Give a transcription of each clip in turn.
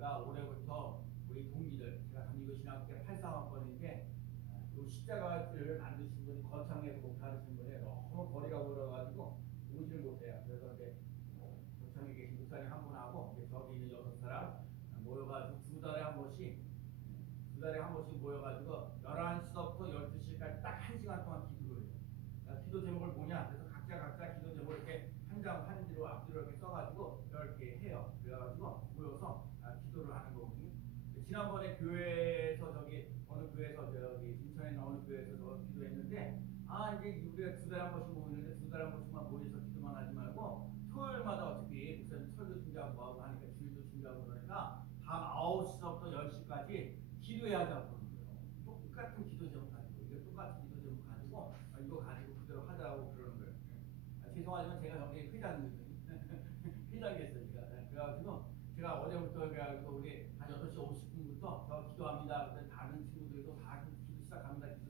제가 올해부터 우리 동기들, 제가 다니고 신학교 83학번인데 이 십자가를 만드신 분이 거창에서 목사하신 분이 너무 거리가 멀어가지고 오지를 못해요. 그래서 이제 거창에 계신 목사님 한 분하고 이제 저기 있는 6사람 모여가지고 두 달에 한 번씩 모여가지고 11시부터 12시까지 딱 1시간 동안 기도를 해요. 기도 제목을 뭐냐? 그래서 각자 기도 제목을 이렇게 한 장 한지로 앞뒤로 이렇게 써가지고 이렇게 해요. 그래가지고 모여서 기도를 하는 거거든요. 지난번에 교회에서 어느 교회에서 인천에 있는 어느 교회에서 기도했는데 이제 우리가 두 달에 한 번씩 모이는데 두 달에 한 번씩만 모여서 기도만 하지 말고 토요일마다 어차피 목사님 설교 준비하고 하고 하니까 주일도 준비하고 그러니까 밤 9시부터 10시까지 기도해야자고 그러는 거예요. 똑같은 기도 제목 가지고 이거 똑같은 기도 제목 가지고 이거 가지고 그대로 하자고 그러는 거예요. 죄송하지만 제가 여기 회장이거든요. 회장이었어요. 그래가지고 제가 어제부터 그래가지고 우리 한 8시 50분부터 저 기도합니다. 그때 다른 친구들도 다 기도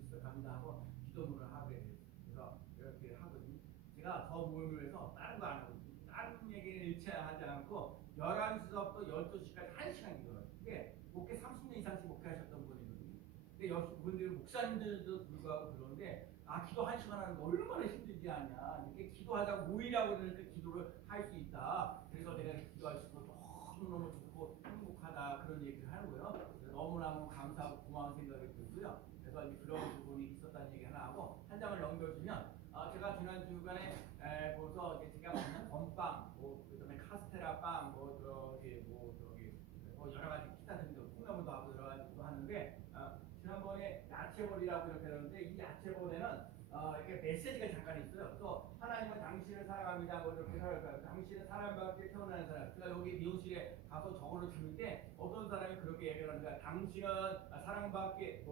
시작합니다 하고 기도문을 하게 됐어요. 그래서 이렇게 하거든요. 제가 저 모임을 해서 다른 거 안 하거든요. 다른 얘기를 일체하지 않고 11시부터 12시까지 1시간 기도를 해요. 근데 목회 30년 이상씩 목회하셨던 분이거든요. 근데 역시 그분들 목사님들도 불구하고 그러는데 기도 1시간 하는 거 얼마나 힘들지 않냐. 이렇게 기도하다가 모이라고 그러는데 기도를 할 수 있다. 그래서 내가 기도할 수 있고 너무너무 좋고 행복하다 그런 얘기를 하는 거예요. 너무너무 감사하고 고마운 생각이 들고요. 그래서 이제 그런 부분이 있었다는 얘기 하나 하고 한 장을 넘겨주면 제가 지난 주간에 보서 제가 먹는 건빵, 그다음에 카스테라 빵, 여러 가지 기타 등등 콩나물도 하고 여러 가지도 하는데 지난번에 야채볼이라고 이렇게 하는데 이 야채볼에는 이렇게 메시지가 잠깐 있어요. 또 하나님은 당신을 사랑합니다. 이렇게 살아요. 당신은 사랑받게 태어나는 사람. 제가 여기 미용실에 가서 저걸로 주는데 어떤 사람이 그렇게 얘기를 합니다. 당신은 사랑받게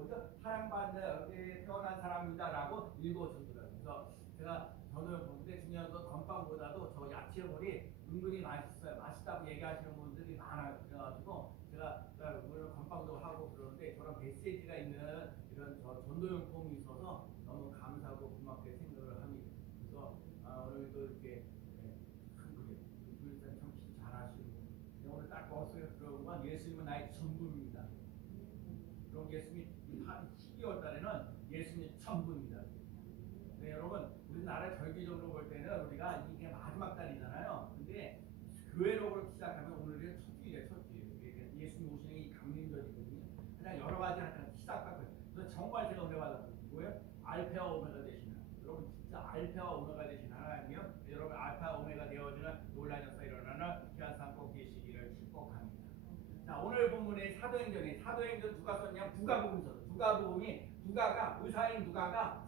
태어난 사람입니다라고 읽어주더라고요. 그래서 제가 저는 보는데 중요한 건 건빵보다도 저 야채볼이 은근히 맛있어요. 맛있다고 얘기하시는 분들이 많아요. 그래가지고 제가 물론 건빵도 하고 그러는데 저런 메시지가 있는 이런 전도용품이 있어서 너무 감사하고 고맙게 생각을 합니다. 그래서 오늘도 이렇게 큰 그림, 우리 참 잘하시고 오늘 딱 머릿속에 들어온 건 예수님은 나의 전부입니다. 그럼 예수님이 한 12월 달에는 예수님이 전부입니다. 네, 여러분, 우리나라 절기적으로 볼 때는 우리가 이게 마지막 달이잖아요. 근데 교회록으로 시작하면 오늘이 첫 주일이에요, 첫 주일. 예수님 오시는 이 강림절이거든요. 그냥 여러 가지 하여튼 시작하고요. 그래서 정말 제가 은혜 받았거든요. 뭐예요? 알파와 오메가 되시는 여러분, 진짜 알파와 오메가 되신 하나님이요. 여러분, 알파 오메가 되어주는 놀라운 역사 일어나는 귀한 삶 꼭 계시기를 축복합니다. 자, 오늘 본문의 사도행전 누가 썼냐? 누가복음 썼어요. 누가가 의사인 누가가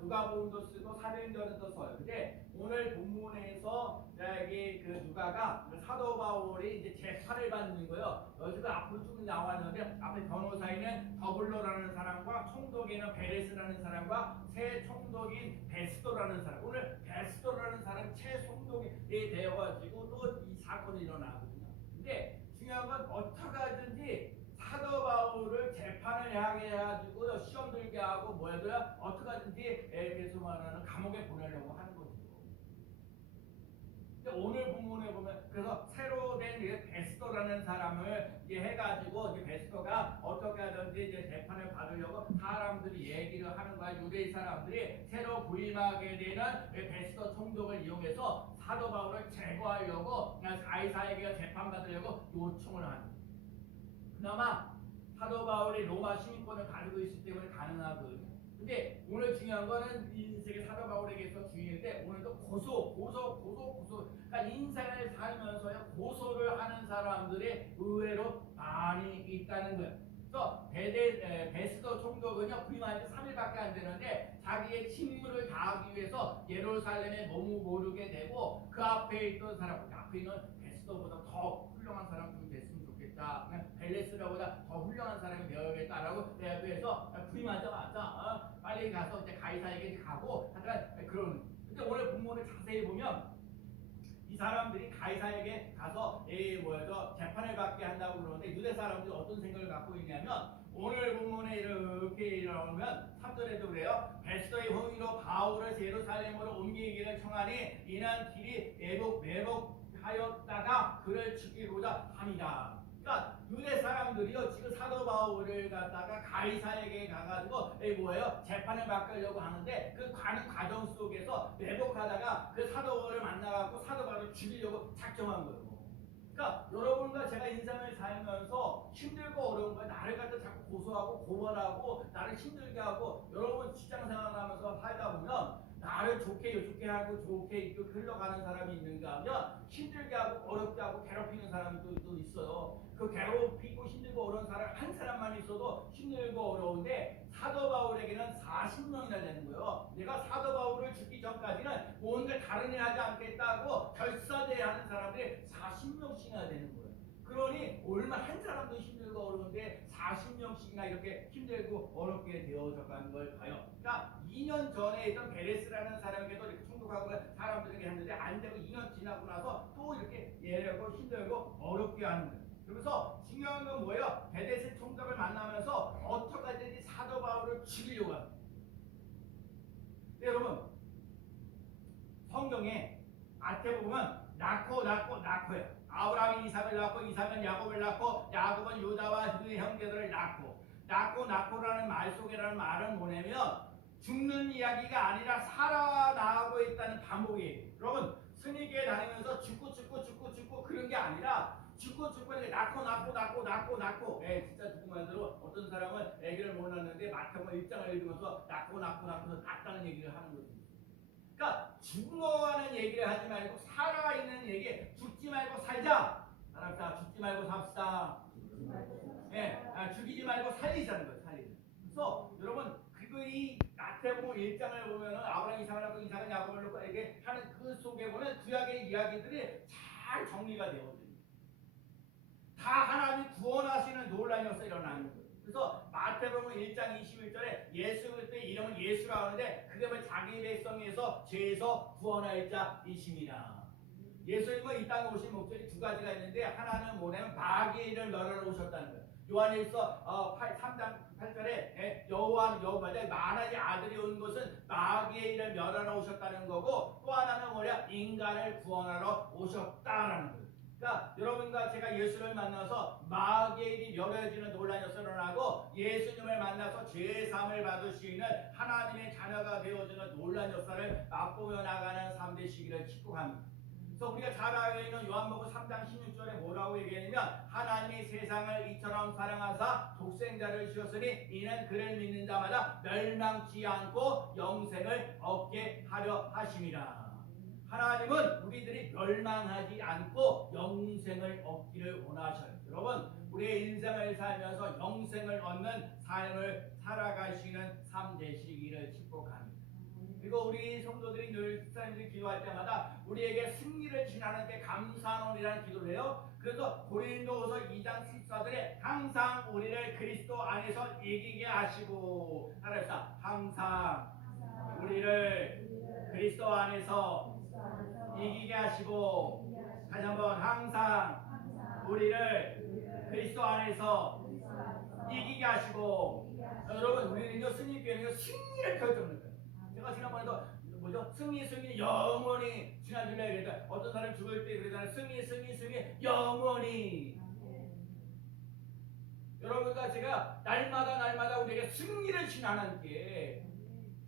누가복음도 쓰고 사도행전도 써요. 근데 오늘 본문에서 여기 그 누가가 사도 바울이 이제 재판을 받는 거예요. 여기가 앞으로 쭉 나왔는데 앞에 변호사에는 더블로라는 사람과 총독에는 베레스라는 사람과 새 총독인 베스도라는 사람. 오늘 베스도라는 사람 최총독이 되어가지고 또 이 사건이 일어나거든요. 근데 중요한 건 어떻게 하든지 사도 바울을 재판을 하게 해가지고 시험 들게 하고 어떻게 하든지 에베소 말하는 감옥에 보내려고 하는 거죠. 근데 오늘 본문에 보면 그래서 새로 된 베스도라는 사람을 해가지고 베스도가 어떻게 하든지 재판을 받으려고 사람들이 얘기를 하는 거야. 유대인 사람들이 새로 부임하게 되는 베스도 총독을 이용해서 사도 바울을 제거하려고 가이사에게 재판받으려고 요청을 하는 거야. 그나마 사도 바울이 로마 시민권을 가지고 있기 때문에 가능하거든요. 근데 오늘 중요한 거는 인생의 사도 바울에게서 주의인데 오늘도 고소. 그러니까 인생을 살면서 고소를 하는 사람들이 의외로 많이 있다는 거예요. 그래서 베스도 총독은요 부임한 지 3일밖에 안 되는데 자기의 직무를 다하기 위해서 예루살렘에 머무르게 되고 그 앞에 있던 사람, 앞에 있는 베스도보다 더 훌륭한 사람 좀 됐으면 좋겠다. 벨레스라보다 더 훌륭한 사람이 되어야겠다라고 해서 부임하자마자 빨리 가서 이제 가이사에게 가고 하여튼 그런. 근데 오늘 본문을 자세히 보면 이 사람들이 가이사에게 가서 재판을 받게 한다고 그러는데 유대 사람들이 어떤 생각을 갖고 있냐면 오늘 본문에 이렇게 일어나면 3절에도 그래요. 베스도의 호의로 바울을 예루살렘으로 옮기기를 청하니 이는 길이 매복하였다가 그를 죽이고자 합니다. 그러니까 유대 사람들이요 지금 사도 바울을 갖다가 가이사에게 가가지고 뭐예요 재판을 맡으려고 하는데 그 가는 과정 속에서 매복하다가 그 사도 바울을 만나갖고 사도 바울을 죽이려고 작정한 거예요. 그러니까 여러분과 제가 인생을 살면서 힘들고 어려운 거에 나를 갖다 자꾸 고소하고 고발하고 나를 힘들게 하고 여러분 직장 생활하면서 살다 보면 나를 좋게 하고 좋게 흘러가는 사람이 있는가 하면 힘들게 하고 어렵게 하고 괴롭히는 사람이 또 있어요. 그 괴롭히고 힘들고 어려운 사람 한 사람만 있어도 힘들고 어려운데 사도 바울에게는 40명이나 되는 거예요. 내가 사도 바울을 죽기 전까지는 뭔가 다른 일 하지 않겠다고 결사돼야 하는 사람들이 40명씩이나 되는 거예요. 그러니 얼마 한 사람도 힘들고 어려운데 40명씩이나 이렇게 힘들고 어렵게 되어져 가는 걸 봐요. 그러니까 2년 전에 있던 베레스라는 사람에게도 이렇게 총독하고 사람들에게 했는데 안 되고 2년 지나고 나서 또 이렇게 예하고 힘들고 어렵게 하는 거예요. 그래서 중요한 건 뭐예요? 베데스 총독을 만나면서 어떻게 하든지 사도 바울을 죽이려고 합니다. 여러분 성경에 앞에 보면 낳고예요. 아브라함이 이삭을 낳고 이삭은 야곱을 낳고 야곱은 유다와 그의 형제들을 낳고라는 말 속에라는 말은 뭐냐면 죽는 이야기가 아니라 살아나가고 있다는 반복이에요. 여러분 스님교회 다니면서 죽고 그런 게 아니라 죽고 낳고 진짜 죽은 말대로 어떤 사람은 아기를 못 낳는데 마태복음 1장을 읽으면서 낳고 낳았다는 얘기를 하는 거죠. 그러니까 죽어가는 얘기를 하지 말고 살아있는 얘기, 죽지 말고 살자. 알았다. 죽지 말고 삽시다. 죽이지 말고 살리자는 거예요. 살리는. 그래서 여러분 이 마태복음 1장을 보면은 아브라함 이삭을 낳고 이삭은 야곱을 낳고 이렇게 하는 그 속에 보면 구약의 이야기들이 잘 정리가 되거든요. 다 하나님이 구원하시는 논란이 없어 일어나는 거예요. 그래서 마태복음 1장 21절에 예수 그리스도의 이름은 예수라 하는데 그게 뭐 자기 백성에서 죄에서 구원할 자이심이라. 예수님은 이 땅에 오신 목적이 두 가지가 있는데 하나는 뭐냐면 마귀의 일을 멸하러 오셨다는 거예요. 요한일서 3장 8절에 여호와는 만하의 아들이 온 것은 마귀의 일을 멸하러 오셨다는 거고 또 하나는 뭐냐 인간을 구원하러 오셨다라는 거예요. 그러니까 여러분과 제가 예수를 만나서 마귀의 일이 멸해지는 논란이 일어나고 예수님을 만나서 죄의 사함을 받을 수 있는 하나님의 자녀가 되어지는 논란 역사를 맛보며 나가는 3대 시기를 축복합니다. 그래서 우리가 잘 알고 있는 요한복음 3장 16절에 뭐라고 얘기했냐면 하나님이 세상을 이처럼 사랑하사 독생자를 주셨으니 이는 그를 믿는 자마다 멸망치 않고 영생을 얻게 하려 하심이라. 하나님은 우리들이 멸망하지 않고 영생을 얻기를 원하셔요. 여러분 우리의 인생을 살면서 영생을 얻는 삶을 살아가시는 3대 시기를 축복합니다. 그리고 우리 성도들이 늘 집사님들이 기도할 때마다 우리에게 승리를 지나는 게 감사하노니라는 기도를 해요. 그래서 고린도후서 2장 14절에 항상 우리를 그리스도 안에서 이기게 하시고 따라합시다. 항상 우리를 그리스도 안에서 이기게 하시고 다시 한번 항상 우리를 그리스도 안에서 이기게 하시고 여러분 우리는요 승리교회는요 승리를 결정하는 거예요. 제가 지난번에도 뭐죠? 승리 영원히 지난주에 그러니까 어떤 사람이 죽을 때 그러잖아요. 승리 영원히. 여러분과 제가 날마다 우리에게 승리를 신 하나님께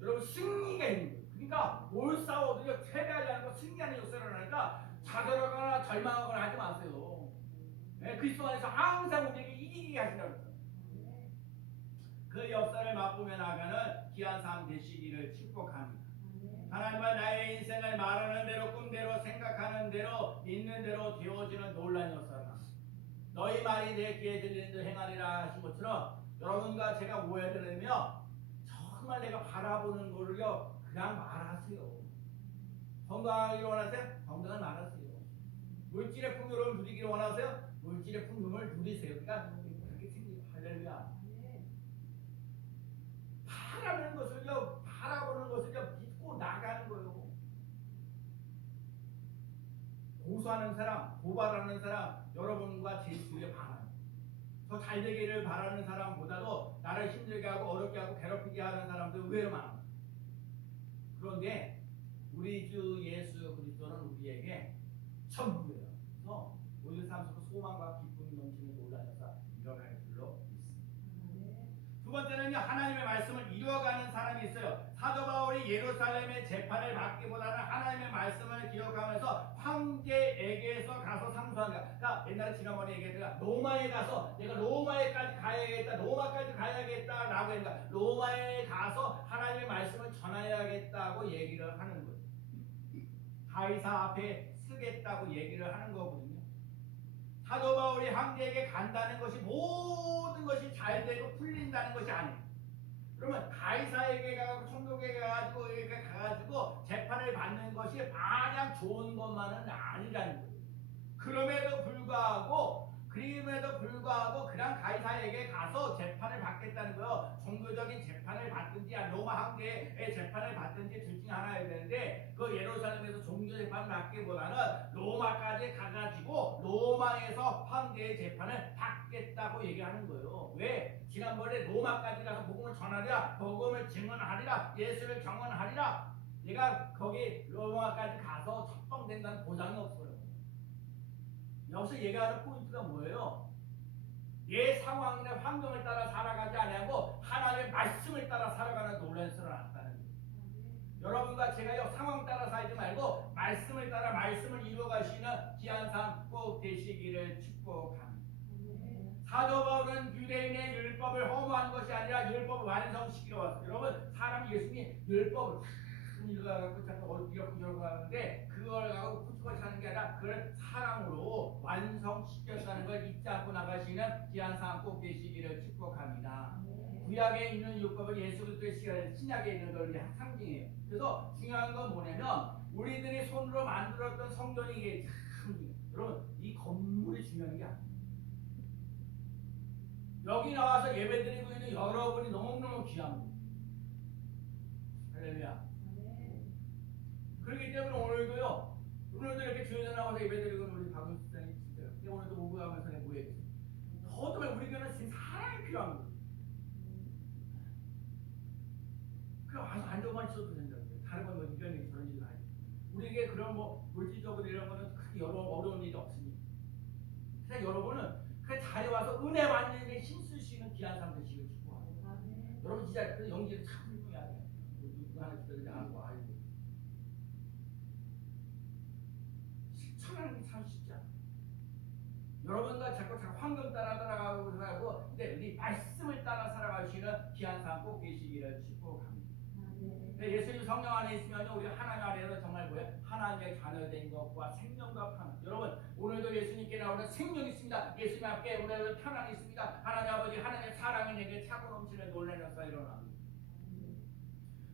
여러분 승리가 있는 거예요. 그러니까 뭘 싸워도요 패배하지 않고 승리하는 역사를 하니까 좌절하거나 절망하거나 하지 마세요. 그리스도 안에서 항상 우리에게 이기게 하시라고 했어요. 그 역사를 맛보며 나가는 귀한 삶 되시기를 축복합니다. 하나님은 나의 인생을 말하는 대로 꿈대로 생각하는 대로 있는 대로 되어지는 놀라운 역사다. 너희 말이 내 귀에 들리는 듯 행하리라 하신 것처럼 여러분과 제가 뭐 해야 되냐면 정말 내가 바라보는 거를요 그냥 말하세요. 건강하기를 원하세요? 건강을 말하세요. 물질의 풍요를 누리기를 원하세요? 물질의 풍요를 누리세요. 그러니까 그렇게 생기고 할렐루야. 바라보는 것을요 믿고 나가는 거예요. 고소하는 사람, 고발하는 사람, 여러분과 제 주위에 많아요. 더 잘되기를 바라는 사람보다도 나를 힘들게 하고 어렵게 하고 괴롭히게 하는 사람들 의외로 많아요. 그런데 우리 주 예수 그리스도는 우리에게 전부예요. 그래서 우리 삶 속에 소망과 기쁨이 넘치는 놀라운 역사 보면요, 하나님의 말씀을 이루어가는 사람이 있어요. 사도 바울이 예루살렘의 재판을 받기보다는 하나님의 말씀을 기억하면서 황제에게서 가서 상소한다. 그러니까 옛날에 지난번에 얘기했다가 로마에 가서 내가 로마에까지 가야겠다, 로마까지 가야겠다라고 했는가, 로마에 가서 하나님의 말씀을 전해야겠다고 얘기를 하는 거예요. 가이사 앞에 쓰겠다고 얘기를 하는 거거든요. 사도 바울이 황제에게 간다는 것이 모든 것이 잘 되고 풀린다는 것이 아니에요. 그러면 가이사에게 가고 총독에게 가가지고 재판을 받는 것이 마냥 좋은 것만은 아니라는 거예요. 그럼에도 불구하고 그냥 가이사에게 가서 재판을 받겠다는 거예요. 종교적인 재판을 받든지 로마 황제의 재판을 받든지 둘 중에 하나여야 되는데, 그 예루살렘에서 종교 재판을 받기보다는 로마까지 가가지고 로마에서 황제의 재판을 받겠다고 얘기하는 거예요. 왜? 지난번에 로마까지 가서 복음을 전하리라, 복음을 증언하리라, 예수를 경언하리라. 얘가 거기 로마까지 가서 척봉된다는 보장이 없어요. 여기서 얘기하는 포인트가 뭐예요? 내 상황이나 환경을 따라 살아가지 아니하고 하나님의 말씀을 따라 살아가는 놀라움을 낳았다는 거예요. 여러분과 제가요, 상황 따라 살지 말고 말씀을 따라 말씀을 이루어가시는 귀한 삶 꼭 되시기를 축복합니다. 사도 바울은 유대인의 율법을 허무한 것이 아니라 율법을 완성시키러 왔어요. 여러분, 사람이 예수님이 율법을 읽어가지고 자꾸 이렇게 하는데 그걸 가지고 꾸짖고 사는 게 아니라 그걸 사랑으로 완성시켰다는 걸 잊지 않고 나가시는 귀한 삶 꼭 되시기를 축복합니다. 구약에 있는 율법은 예수 그리스도의 신약에 있는 걸 상징해요. 그래서 중요한 건 뭐냐면 우리들이 손으로 만들었던 성전이 이게 참, 여러분, 이 건물이 중요한 게 아니에요. 여기 나와서 예배드리고 있는 여러분이 너무너무 귀합니다. 할렐루야. 그렇기 때문에 오늘도 이렇게 주일에 나와서 예배드리고 우리 박은수 집사님 진짜 오늘도 오부하면서 모여있어요. 더더욱 우리 교회는 진짜 사랑이 필요한 거예요. 그럼 와서 앉아만 있어도 된다고요. 다른 건 뭐 이런 얘기 저런 얘기 아니에요. 우리에게 그런 뭐 물질적으로 이런 거는 크게 어려운 일이 없습니다. 그냥 여러분은 그 자리에 와서 은혜 받는 데 힘쓸 수 있는 귀한 삶 되시길 축복합니다. 여러분 진짜 그 연기를 참 훌륭해야 돼요. 누가 하나 기다리지 않고 알고 실천하는 게 참 쉽지 않아요. 여러분과 자꾸 환경 따라 살아가고 근데 우리 말씀을 따라 살아가시는 귀한 삶 꼭 되시기를 축복합니다. 예수님 성령 안에 있으면 우리 하나님 안에서 정말 하나님의 자녀된 것과 생명과 평안. 여러분, 오늘도 예수님께 나오는 생명이 있습니다. 예수님 앞에 오늘도 평안이 있습니다. 하나님 아버지, 하나님의 사랑이 내게 차고 넘치는 놀라는 역사 일어납니다.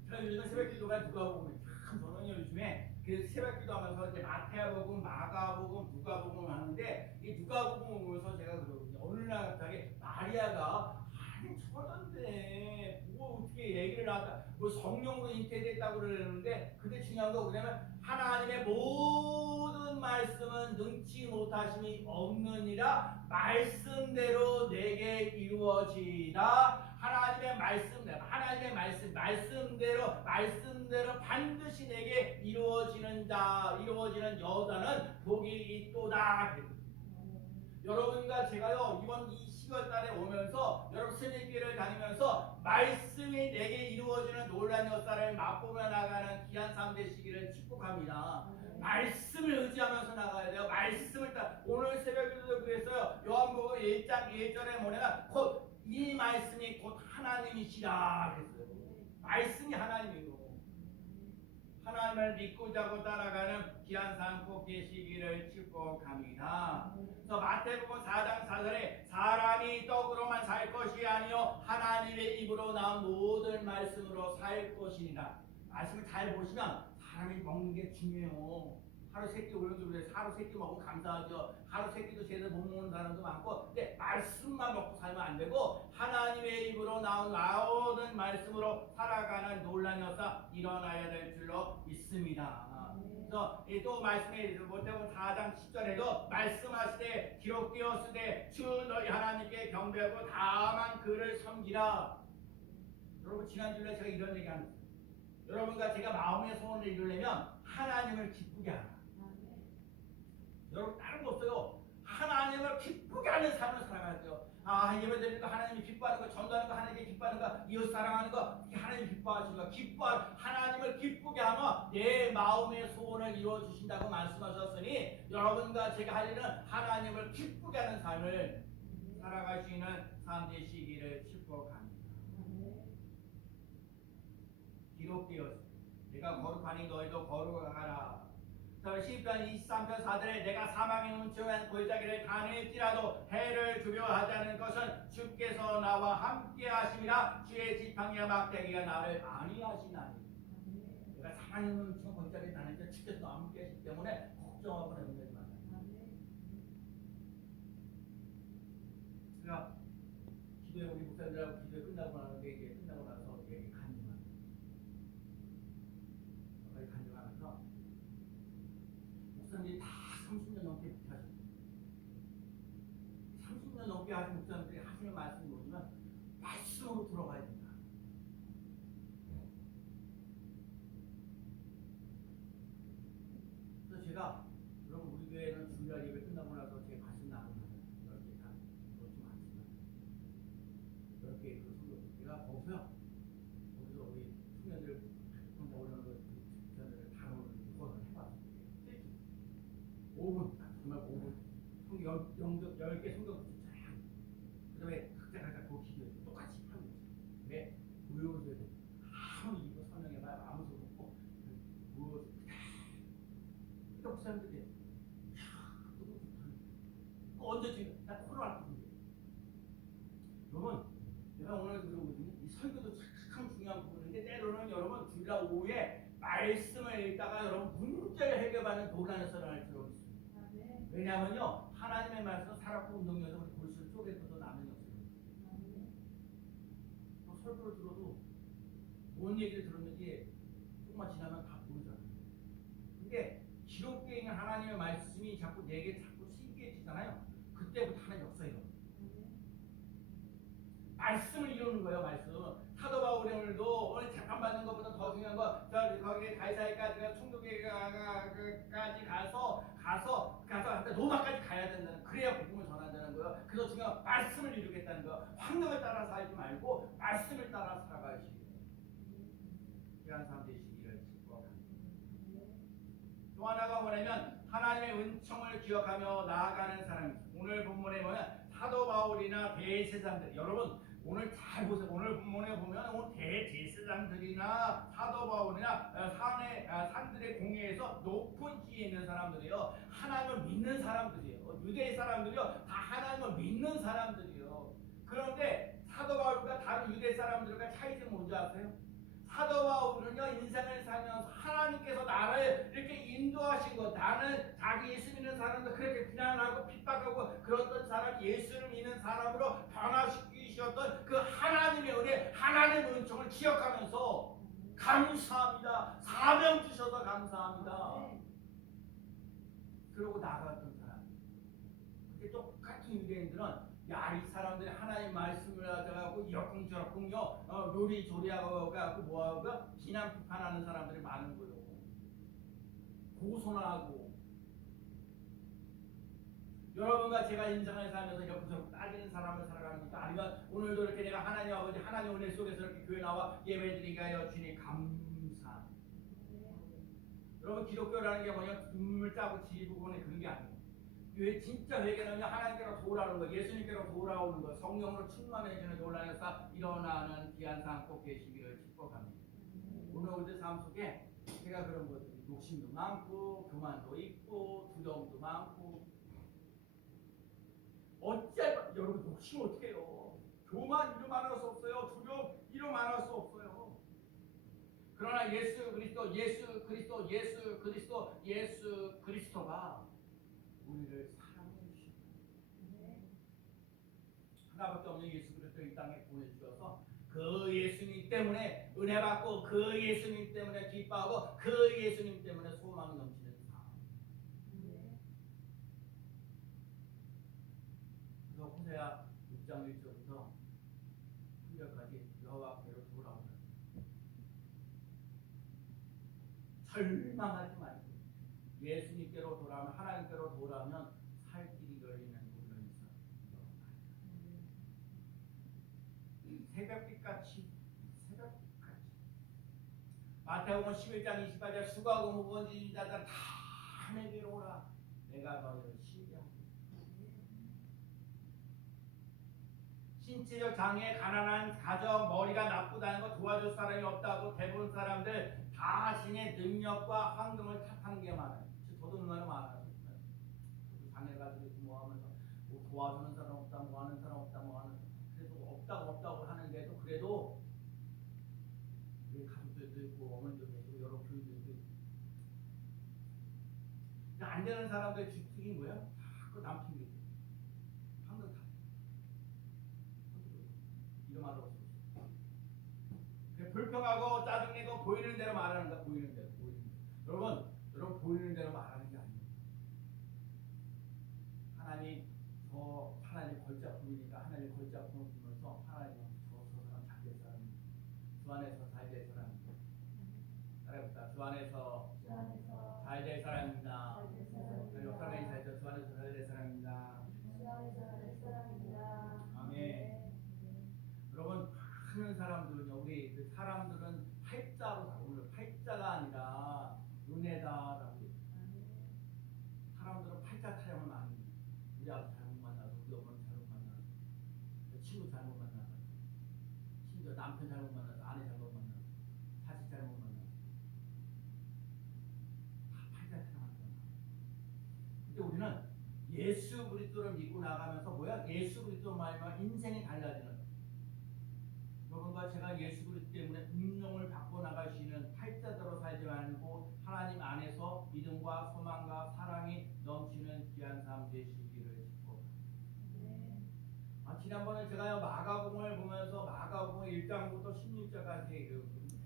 저는 요즘 새벽기도가 누가 보면 참 저는 요즘에 그 새벽기도하면서 이제 마태복음, 마가복음, 누가복음 하는데 이 누가복음 보면서 제가 그러거든요. 어느 날 갑자기 마리아가 아니 저런데 뭐 어떻게 얘기를 하다 뭐 성령으로 잉태됐다고 그러는데, 근데 중요한 거 뭐냐면 하나님의 모든 말씀은 능치 못하심이 없느니라 말씀대로 내게 이루어지다. 하나님의 말씀대로 반드시 내게 이루어지는 여자는 복이 있도다. 여러분과 제가요 이번 이 10월달에 오면서 여러분 스님교회를 다니면서 말씀이 내게 이루어지는 놀라운 역사를 맛보며 나가는 귀한 삶 되시기를 축복합니다. 말씀을 의지하면서 나가야 돼요. 말씀을 따라. 오늘 새벽에도 그랬어요. 요한복음 1장 1절에 뭐냐면 곧 이 말씀이 곧 하나님이시라 그랬어요. 말씀이 하나님이고 하나님을 믿고 자고 따라가는 귀한 삶 꼭 되시기를 축복합니다. 그래서 마태복음 4장 4절에 사람이 떡으로만 살 것이 아니요 하나님의 입으로 나온 모든 말씀으로 살 것이니라. 말씀을 잘 보시면 사람이 먹는 게 중요해요. 하루 세끼 오늘도 그래. 하루 세끼 먹으면 감사하죠. 하루 세끼도 제대로 못 먹는 사람도 많고, 근데 말씀만 먹고 살면 안 되고 하나님의 입으로 나온 모든 말씀으로 살아가는 놀라운 역사 일어나야 될 줄로 믿습니다. 그래서 또 말씀에 마태복음 4장 10절에도 말씀하시되 기록되었으되 주 너희 하나님께 경배하고 다만 그를 섬기라. 여러분 지난주에 제가 이런 얘기 하는 거예요. 여러분과 제가 마음의 소원을 이루려면 하나님을 기쁘게 하라. 여러분 다른 거 없어요. 하나님을 기쁘게 하는 삶을 살아가야 돼요. 예배드리는 거 하나님이 기뻐하는 거, 전도하는 거 하나님이 기뻐하는 거, 이웃 사랑하는 거 하나님이 기뻐하시는 거, 하나님을 기쁘게 하면 내 마음의 소원을 이루어 주신다고 말씀하셨으니 여러분과 제가 할 일은 하나님을 기쁘게 하는 삶을 살아갈 수 있는 삶 되시기를 축복합니다. 기록되었습니다. 내가 거룩하니 너희도 거룩하라. 시편 23편 4절에 내가 사망의 음침한 골짜기를 다닐지라도 해를 두려워하지 않는 것은 주께서 나와 함께 하심이라. 주의 지팡이와 막대기가 나를 안위하시나니. 내가 사망의 음침한 골짜기를 다닐지 주께서 나와 함께 하시기 때문에 걱정하거나 염려하지 말라. 제가 기도에 우리 목사님들하고 기도에 끝나고 나는데 이제 끝나고 나서 얘기 간증하면서 목사님들이 다 30년 넘게 하셨어요. 30년 넘게 하신 목사님들이 하시는 말씀이 뭐냐면 말씀으로 들어가야 된다. 그래서 제가 여러분 우리 교회는 주일날 예배 끝나고 나서 제 말씀 나누는 이렇게 다 그렇지 않지만 이렇게 그 성경 제가 거기서 우리 청년들 혼자 올라오는 그 청년들을 다루는 거를 해봤어요. 5분, 정말 5분. 성경 10개 성경 쫙. 그 다음에 각자 그 기도에 똑같이 하는 거죠. 왜? 무효를 해야 돼. 아무리 이거 설명해봐야 아무 소용 없고, 무효를 그러니까 목사님들이 너무 좋다는 언제 지금 나 코로나 때문에 여러분 내가 오늘 그러거든요. 이 설교도 참 중요한 부분인데 때로는 여러분 주일날 오후에 말씀을 읽다가 여러분 문제를 해결하는 도란에서 일어날 필요가 있습니다. 왜냐하면요 하나님의 말씀은 살았고 운동력에서 우리 골수를 쪼개서도 남는 역사입니다. 설교를 들어도 뭔 얘기를 들었는지 조금만 지나면 다 모르잖아요. 근데 기록되어 있는 하나님의 말씀이 자꾸 내게 자꾸 신기해지잖아요. 그때부터 하나님 역사예요. 말씀을 이루는 거예요. 말씀. 사도 바울이 오늘 재판받는 것보다 더 중요한 거 거기에 가이사랴까지 총독에게까지 가서 로마까지 가야 된다는, 그래야 복음을 전한다는 거예요. 그래서 중요한 말씀을 이루겠다는 거예요. 환경을 따라 살지 말고 말씀을 따라 살아가시기 귀한 삶 되시기를 축복합니다. 또 하나가 뭐냐면 하나님의 은총을 기억하며 나아가는 사람입니다. 오늘 본문에 보면 사도 바울이나 대제사장들, 여러분 오늘 잘 보세요. 오늘 본문에 보면 오늘 대제사장들이나 사도 바울이나 산들의 공회에서 높은 지위에 있는 사람들이요, 하나님을 믿는 사람들이에요. 유대의 사람들이요, 다 하나님을 믿는 사람들이에요. 그런데 사도 바울과 다른 유대 사람들과 차이점이 뭔지 아세요? 사도 바울은요 인생을 살면서 하나님께서 나를 이렇게 인도하신 것, 나는 자기 예수 믿는 사람들 그렇게 비난하고 핍박하고 그랬던 사람, 예수를 믿는 사람으로 변화시키셨던 그 하나님의 은혜, 하나님의 은총을 기억하면서 감사합니다. 사명 주셔서 감사합니다. 그러고 나갔던 사람. 근데 똑같은 유대인들은 야, 이 사람들이 하나님 말씀을 하자고 이러쿵저러쿵요 요리조리하고 가고 뭐하고 비난 비판하는 사람들이 많은 거예요. 고소나하고 여러분과 제가 인생을 살면서 옆에서 따지는 사람을 살아갑니까? 아니면 오늘도 이렇게 내가 하나님 아버지 하나님 은혜 속에서 이렇게 교회 나와 예배드리게 하여 주니 감사. 여러분 기독교라는 게 뭐냐, 눈물 짜고 지부고는 그런 게 아니에요. 왜 진짜 회개는 하나님께로 돌아오는 거, 예수님께로 돌아오는 거, 성령으로 충만해지는 논란에서 일어나는 귀한 삶 꼭 되시기를 축복합니다. 오늘 우리 삶 속에 제가 그런 것들, 욕심도 많고 교만도 있고 두려움도 많고, 여러분 욕심 어떻게 해요? 교만 이루 말할 수 없어요. 두려움 이루 말할 수 없어요. 그러나 예수 그리스도가 우리를 사랑해 주십니다. 하나밖에 없는 예수 그리스도를 이 땅에 보내주셔서 그 예수님 때문에 은혜 받고 그 예수님 때문에 기뻐하고 그 예수님 때문에 소망이 넘치는 삶. 그래서 호세아 6장 1절부터 3절까지 여호와 앞으로 돌아오는, 절망하지 말고 예수님께로 돌아오면, 하나님께로 돌아오면 살 길이 열리는 놀라운 새벽빛같이 마태복음 11장 28절 수고하고 무거운 짐진 자들 다 내게로 오라 내가 너희를 쉬게 하리라. 신체적 장애, 가난한 가정, 머리가 나쁘다는 거 도와줄 사람이 없다고 대부분 사람들 자신의 능력과 환경을 탓하는 게 많아요. 저도 얼마나 많아요. 장애가 지고 뭐하면서 뭐 도와주는 사람 없다, 뭐 하는 사람 없다, 뭐 하는 그래도 없다고 하는데도 그래도 우리 가족들도 있고 어머니도 계시고 여러 교인들도 있고 안 되는 사람들의 주특이 뭐야? 다 그 남편이 한국 다 이름 알아 없어. 불평하고 짜증내고 보이는 대로 말하는 거야. 보이는 대로. 여러분 보이는 대로 말하는 게 아니에요. 하나님 걸작품이니까 하나님 걸작품을 보면서 하나님 저 사람 잘 될 사람 주 안에서 잘 될 사람입니다. 따라해봅시다. 주 안에서 잘 될 사람입니다. 옆 사람이 잘죠. 주 안에서 잘 될 사람입니다. 아멘. 여러분 많은 사람들은요, 우리 그 사람들은 팔자로 다 오늘 팔자가 아니라 은혜다라고. 사람들은 팔자 타령을 많이 해요. 우리 아버지 잘못 만나서, 우리 어머니 잘못 만나서, 친구 잘못 만나서, 심지어 남편 잘못 만나서, 아내 잘못 만나서, 자식 잘못 만나서, 다 팔자 타령하는 거야. 근데 우리는 예수 그리스도를 믿고 나가면서 뭐야? 예수 그리스도 말과 인생이 달라지는. 여러분과 제가 예수 그리스도 때문에 운명을 바꿔 나갈 수 있는 팔자대로 살지 말고 하나님 안에서 믿음과 소망과 사랑이 넘치는 귀한 삶 되시기를 축복합니다. 지난번에 제가 마가복음을 보면서 마가복음 1장부터 16장까지 얘기했거든요.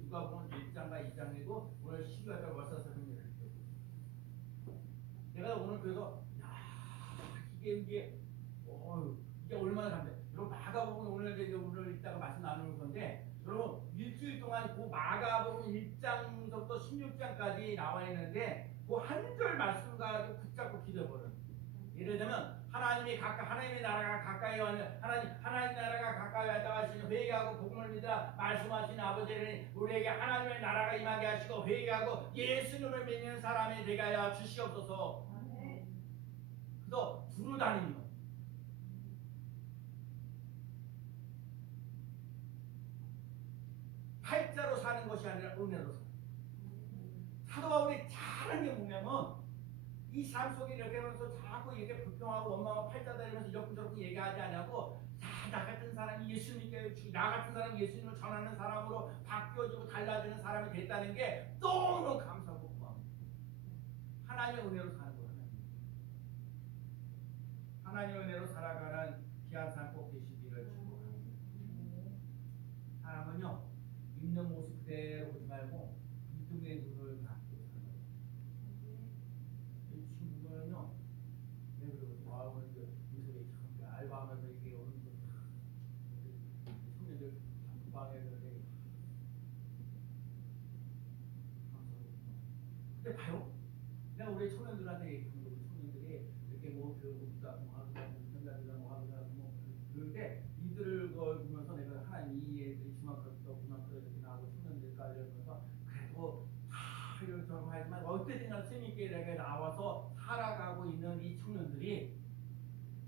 누가복음 1장과 2장이고 오늘 12절까지 벌써 설명을 했거든요. 내가 오늘 그래서 이게 얼마나 감사해. 여러분 마가복음 오늘 이따가 말씀 나누는 건데 여러분 일주일 동안 그 마가복음 1장부터 16장까지 나와 있는데 그 한 절 말씀 가지고 붙잡고 기도해버려요. 예를 들면 하나님의 나라가 가까이 왔는 하나님 나라가 가까이 왔다 하시는 회개하고 복음을 믿으라 말씀하신 아버지는 우리에게 하나님의 나라가 임하게 하시고 회개하고 예수님을 믿는 사람이 되게 하여 주시옵소서. 그래서 두루 다니는 거예요. 팔자로 사는 것이 아니라 은혜로 사는. 사도 바울이 잘하는 게 뭐냐면 이 삶 속에 이렇게 하면서 자꾸 이렇게 불평하고 원망하고 팔자다 이러면서 이렇게 얘기하지 않냐고 나 같은 사람이 나 같은 사람이 예수님을 전하는 사람으로 바뀌어지고 달라지는 사람이 됐다는 게 너무 감사하고 고마워요. 하나님의 은혜로 사는 거예요. 하나님의 은혜로 살아가는 귀한 삶 꼭 되시기를 축복합니다. 사람은요 있는 모습 그대로 보지 말고 믿음의 눈을 갖고 사는 거예요. 이 친구들은요 왜 그러고 오늘 요새 참 알바하면서 이게 오는 청년들 단방에 그렇게 감사하고 근데 봐요 내가 우리 청년들한테 얘기하는 거 우리 청년들이 이렇게 뭐 배우고자 뭐 하고자 뭐 하고자 뭐 그럴 때 이들을 보면서 내가 하나님 이 애들이 중학교부터 고등학교 이렇게 나오고 청년들까지 이러면서 그래도 다 이런저런 하지만 어쨌든 스님께 이렇게 나와서 살아가고 있는 이 청년들이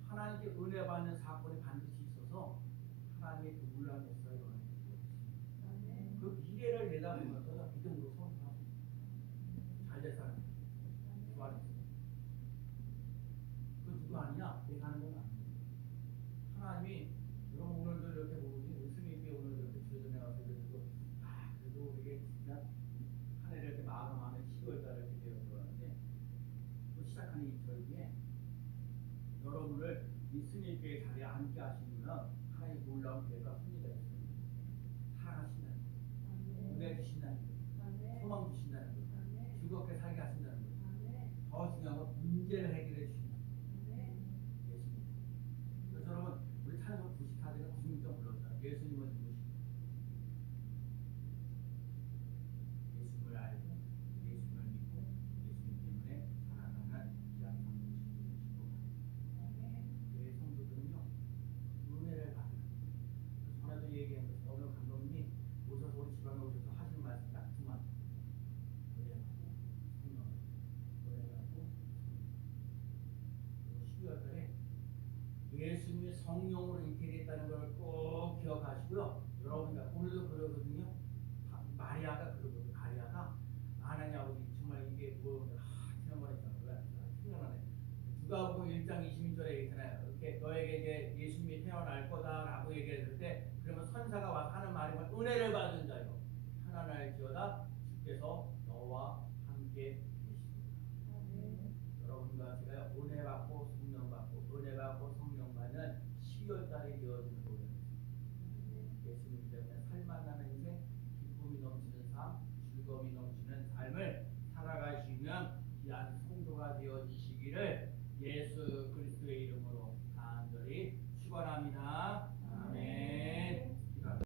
하나님께 은혜 받는 사건이 반드시 있어서 하나님의 그 물란에서 일어나는 것입니다. 그 미래를 내다보면서 믿음으로 성공하고 잘될 사람 주 안에서 그 누구 아니냐? 내가 하는 건 아니에요. 하나님이 여러분 오늘도 이렇게 모르지 우리 스님께 오늘 이렇게 주전에 와서 그래도 그래도 이게 진짜 한 해를 이렇게 마음 안에 12월달에 이렇게 들어왔는데 또 시작하는 이 절기에 여러분을 이 스님께 자리에 앉게 하시는 하나님의 놀라운 계획과 섭리가 있습니다. 사랑하신다는 거, 은혜 주신다는 거, 소망 주신다는 거, 즐겁게 살게 하신다는 거. 더 중요한 건 문제를 해결해 주신다는 거. 예수님. 그래서 여러분 우리 찬송 94대가 96점 불렀잖아요. 예수님은 누구시죠? 예수님을 알고 예수님을 믿고 예수님 때문에 살아가는 귀한 성도들이 축복합니다. 내 성도들은요 은혜를 받아요. 예수님이 성령으로 잉태됐다는 걸 꼭 기억하시고요. 여러분 오늘도 그러거든요. 마리아가 그러거든요. 마리아가 하나님 아버지 정말 이게 뭐 지난번에 생각나네. 누가복음 1장 26절에 있잖아요. 이렇게 너에게 이제 예수님이 태어날 거다라고 얘기했을 때 그러면 선사가 와서 하는 말이 뭐 은혜를 받은